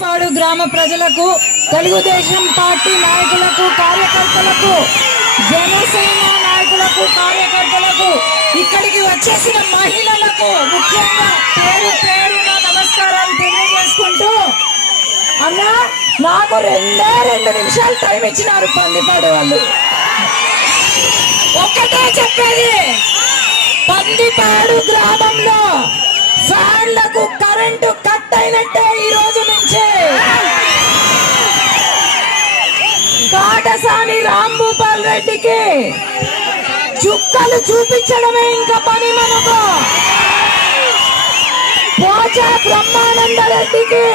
పాడు గ్రామ ప్రజలకు, తెలుగుదేశం పార్టీ నాయకులకు, కార్యకర్తలకు, జనసేన నాయకులకు, కార్యకర్తలకు, ఇక్కడికి వచ్చేసిన మహిళలకు ముఖ్యంగా పేరు పేరున నమస్కారాలు తెలియజేసుకుంటూ, అన్న నాకు 2 నిమిషాలు టైం ఇచ్చినారు పందిపాడు వాళ్ళు. ఒక్కటే చెప్పేది, పందిపాడు గ్రామంలో ఫ్యాన్లకు కరెంటు కట్ అయినట్టే ఈ రోజు నుంచి. కాటసాని రాంభూపాల్ రెడ్డికి చుక్కలు చూపించడమే ఇంకా పని మనకు. పోచా బ్రహ్మానంద రెడ్డికి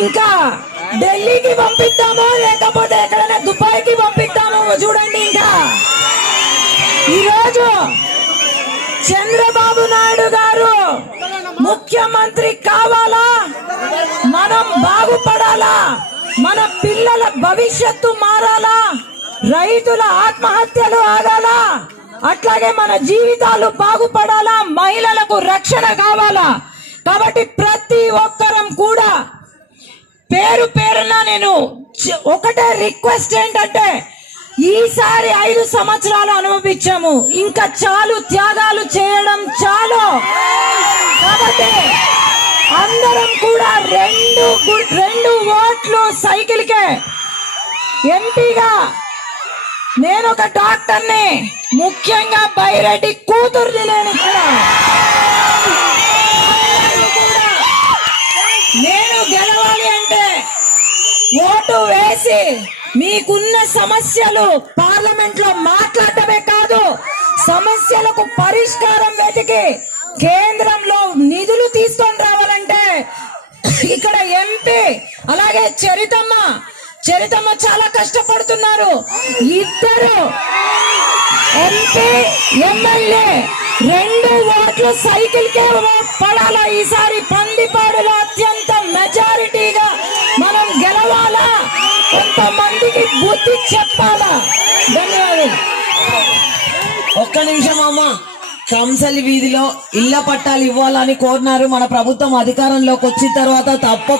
ఇంకా ఢిల్లీకి పంపిద్దామో లేకపోతే ఎక్కడైనా దుబాయ్కి పంపిద్దామో చూడండి. ఇంకా ఈరోజు చంద్రబాబు నాయుడు గారు ముఖ్యమంత్రి కావాలా, మనం బాగుపడాలా, మన పిల్లల భవిష్యత్తు మారాలా, రైతుల ఆత్మహత్యలు ఆగాలా, అట్లాగే మన జీవితాలు బాగుపడాలా, మహిళలకు రక్షణ కావాలా. కాబట్టి ప్రతి ఒక్కరం కూడా పేరు పేరున నేను ఒకటే రిక్వెస్ట్ ఏంటంటే, ఈసారి 5 సంవత్సరాలు అనుభవించాము, ఇంకా చాలు, త్యాగాలు చేయడం చాలు. కాబట్టి అందరం కూడా 2 ఓట్లు సైకిల్కే. ఎంపీగా నేను ఒక డాక్టర్ని, ముఖ్యంగా బైరెడ్డి కూతుర్ని. నేను ఇక్కడ నేను గెలవాలి అంటే ఓటు వేసి మీకున్న సమస్యలు పార్లమెంట్ లో మాట్లాడటమే కాదు, సమస్యలకు పరిష్కారం వెతికి కేంద్రంలో నిధులు తీసుకొని రావాలంటే ఇక్కడ ఎంపీ అలాగే చరితమ్మ చాలా కష్టపడుతున్నారు. ఇద్దరు ఎంపీ ఎమ్మెల్యే 2 ఓట్లు సైకిల్ కే పడాలా. ఈసారి పందిపాడులో అత్యంత మెజారిటీగా మనం గెలవాలా, కొంతమందికి బుద్ధి చెప్పాలా. ధన్యవాదాలు. ఒక్క నిమిషం అమ్మ. కంసలి వీధిలో ఇళ్ల పట్టాలు ఇవ్వాలని కోరినారు. మన ప్రభుత్వం అధికారంలోకి వచ్చిన తర్వాత తప్ప